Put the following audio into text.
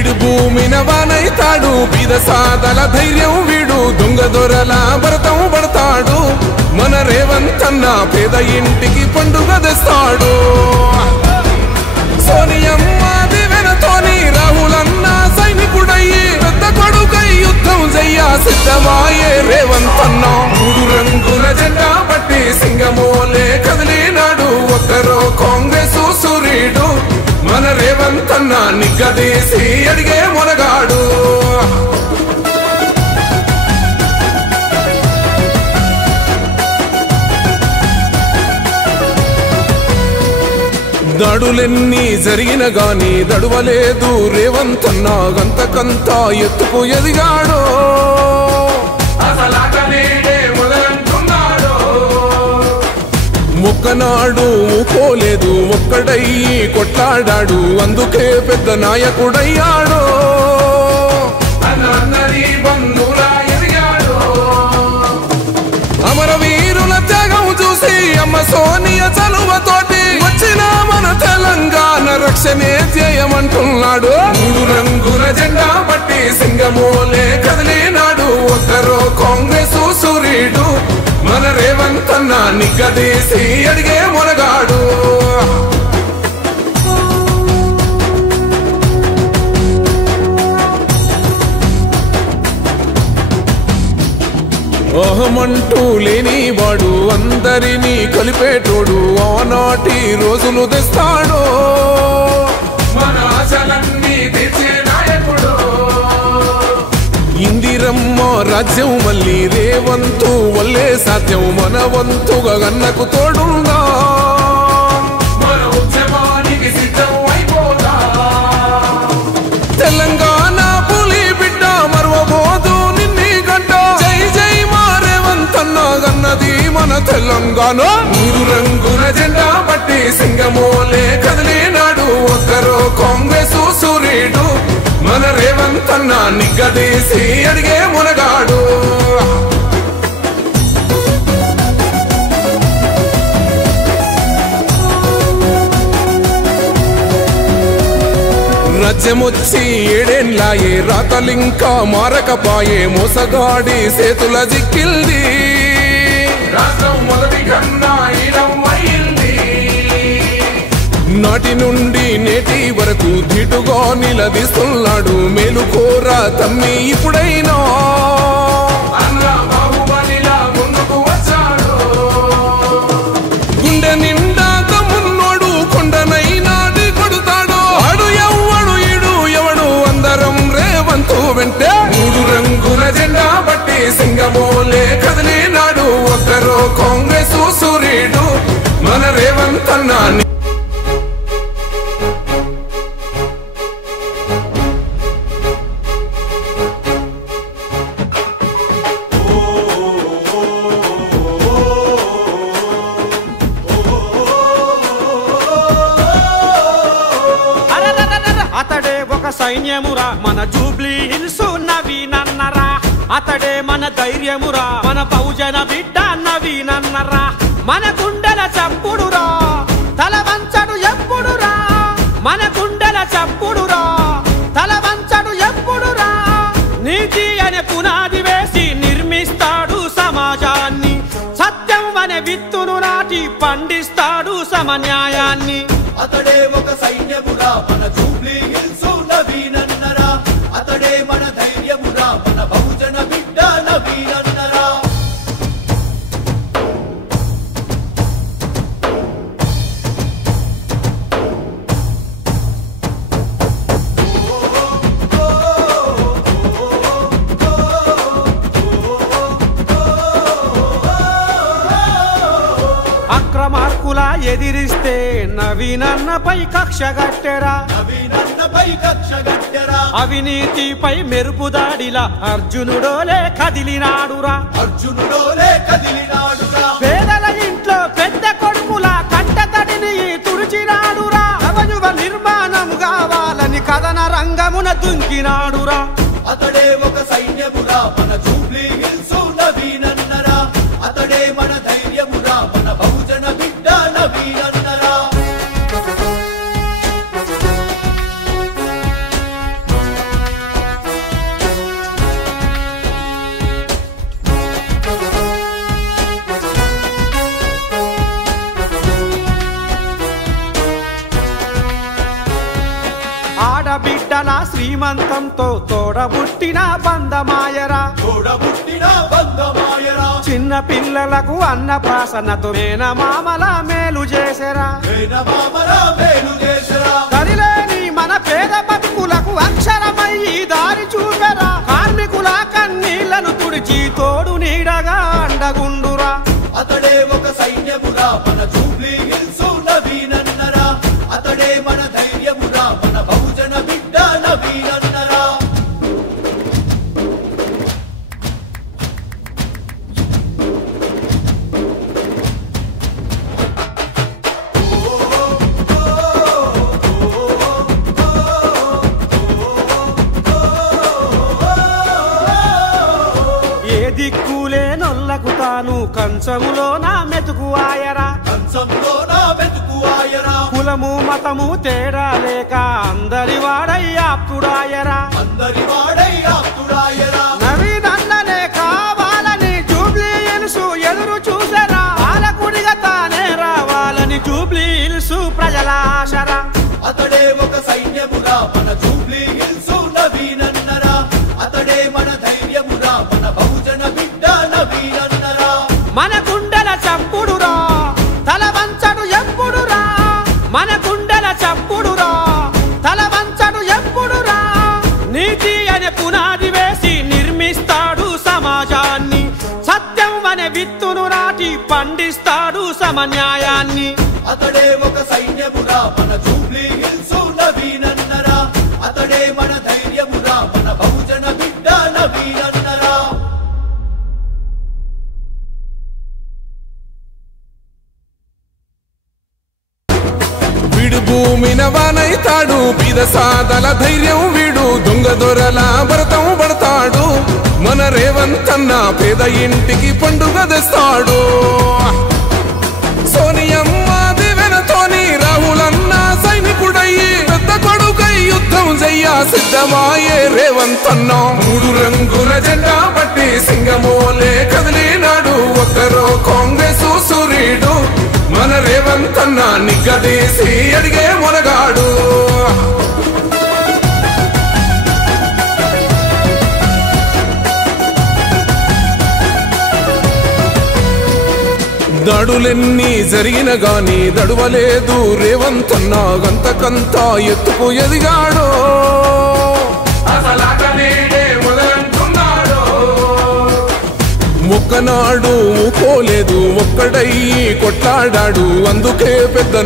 వీడు భూమిన వానైతాడు బీద సాదల ధైర్యం వీడు దొంగ దొరల భరతం పడతాడు మన రేవంత్ అన్న పేద ఇంటికి పండుగ తెస్తాడు సోనియమ్మ దివెనతోని రాహుల్ అన్న సైనికుడయ్యి పెద్ద కొడుకై యుద్ధం చెయ్య సిద్ధమాయే రేవంత్ అన్న మూడు రంగుల జెండా పట్టి సింగమోలే కదిలినాడు ఒక్కరో కాంగ్రెస్ సూర్యుడు మన రేవంత్ అన్న నిగ్గదీసి అడిగే మొనగాడు దాడులెన్ని జరిగిన గాని దడువలేదు రేవంత్ అన్న గంతకంతా ఎత్తుకు ఎదిగాడు మొక్కనాడు ఊకోలేదు ఒక్కడయ్యి కొట్లాడాడు అందుకే పెద్ద నాయకుడయ్యాడు అమరవీరుల త్యాగం చూసి అమ్మ సోనియ చలువతోటి వచ్చిన మన తెలంగాణ రక్షణే చేయమంటున్నాడు మూడు రంగుల జెండా పట్టి సింగమోలే కదిలినాడు ఒక్కరో కాంగ్రెస్ సూర్యుడు మన రేవంత్ అన్న నిగ్గదీసి అడిగే మొనగాడు అహమంటూ లేనివాడు అందరినీ కలిపేటోడు ఆనాటి రోజులు తెస్తాడు మన ఆశలన్నీ తెచ్చే నాయకుడు ఇందిరమ్మ రాజ్యం మళ్ళీ రేవంతు వల్లే సాధ్యం మన వంతుగా గన్నకు తోడుందా మన ఉద్యమానికి సిద్ధం అయిపోదా తెలంగాణ పులి బిడ్డ మరవబోదు నిన్ని గంట జై జై మా రేవంత్ అన్న గన్నది మన తెలంగాణ మూడు రంగుల జెండా పట్టి సింగమోలే కదిలినాడు ఒక్కరో కాంగ్రెస్ సూర్యుడు మన రేవంత్ అన్న నిగ్గదీసి అడిగే మునగాడు రాజ్యమొచ్చి ఏడేండ్లాయే రాతలింకా మారకపాయే మోసగాడి సేతుల జిక్కిల్ది రాష్ట్రం మొదటి కన్నా నాటి నుండి నేటి వరకు ధీటుగా నిలదీస్తున్నాడు మేలుకోరా తమ్మి ఇప్పుడైనా గుండె నిండా తమ్మున్నోడు కొండనైనా కొడుతాడు ఆడు ఎవ్వడు ఈడు ఎవడు అందరం రేవంత్ వెంటే మూడు రంగుల జెండా పట్టి సింగమోలే కదిలినాడు ఒక్కరో కాంగ్రెస్ సూర్యుడు మన రేవంత్ అన్న సైన్యమురా మన జూబ్లీ హిల్స్ నవీనన్నరా అతడే మన ధైర్యమురా మన బహుజన బిడ్డ నవీనన్నరా మన గుండెల చప్పుడురా తల వంచడు ఎప్పుడురా మన గుండెల చప్పుడురా తల వంచడు ఎప్పుడురా నీతి అనే పునాది వేసి నిర్మిస్తాడు సమాజాన్ని సత్యం అనే విత్తును నాటి పండిస్తాడు సమన్యాయాన్ని అతడే ఒక సైన్యమురా మన జూబ్లీ హిల్స్ నవీనన్నరా అతడే మన ధైర్యమురా మన బహుజన బిడ్డ నవీనన్నరా అక్రమార్కుల ఎదిరిస్తే నవీనన్నపై కక్ష గట్టెరా అవినీతిపై మెరుపు దాడిలా అర్జునుడోలే కదిలినాడురా పేదల ఇంట్లో పెద్ద కొడుకుల కంటతడిని తుడిచినాడురా నవయువ నిర్మాణం కావాలని కథన రంగమున దుంకినాడురా అతడే ఒక సైన్యమురా మన జూబ్లీ హిల్స్ నవీనన్నరా అతడే మన ధైర్యమురా మన బహుజన బిడ్డ నవీనన్నరా ఆడబిడ్డల శ్రీమంతంతో తోడబుట్టిన బంధమాయరా చిన్న పిల్లలకు అన్నప్రాసనతో మేనమామల మేలు చేసరా తరిలేని మన పేద బతుకులకు అక్షరమయ్యి దారి చూపెరా కార్మికుల కన్నీళ్లను తుడిచి తోడు నీడగా అండగుండురా అతడే ఒక సైన్యమురా మన జూబ్లీ హిల్స్ నవీనన్నరా అతడే మన ధైర్యమురా మన బహుజన బిడ్డ నవీనన్నరా ఏ దిక్కులే నొల్లకు తాను కంచములో నా మెతుకు ఆయరా కులము మతము తేడా లేక అందరి వాడయ్యాప్తుడాయరా నవీనన్ననే కావాలని జూబ్లీ హిల్స్ ఎదురు చూసరా పాలకుడిగా తానే రావాలని జూబ్లీ హిల్స్ ప్రజల ఆశరా అతడే ఒక సైన్యమురా మన జూబ్లీ హిల్స్ నవీనన్నరా అతడే మన ధైర్యమురా మన బహుజన బిడ్డ నవీనన్నరా మన గుండెల చప్పుడురా తల వంచడు ఎప్పుడురా మన గుండెల చప్పుడురా తల వంచడు ఎప్పుడురా నీతి అనే పునాది వేసి నిర్మిస్తాడు సమాజాన్ని సత్యం అనే విత్తును నాటి పండిస్తాడు సమన్యాయాన్ని అతడే ఒక సైన్యమురా మన జూబ్లీ హిల్స్ నవీనన్నరా అతడే మన ధైర్యమురా మన బహుజన బిడ్డ నవీనన్నరా వీడు భూమిన వానైతాడు బీద సాదల ధైర్యం వీడు దొంగ దొరల భరతం పడతాడు మన రేవంతన్న పేద ఇంటికి పండుగ తెస్తాడు సోనియమ్మ దివెనతోని రాహులన్న సైనికుడయ్యి పెద్ద కొడుకై యుద్ధం చెయ్య సిద్ధమాయే రేవంతన్న మూడు రంగుల జెండా పట్టి సింగమోలే కదిలినాడు ఒక్కరో కాంగ్రెస్ సూర్యుడు మన రేవంతన్న నిగ్గదీసి అడిగే మొనగాడు దాడులెన్ని జరిగిన గాని దడువలేదు రేవంతన్న గంతకంత ఎత్తుకు ఎదిగాడు ఒక్కనాడు పోలేదు ఒక్కడై కొట్లాడాడు అందుకే పెద్ద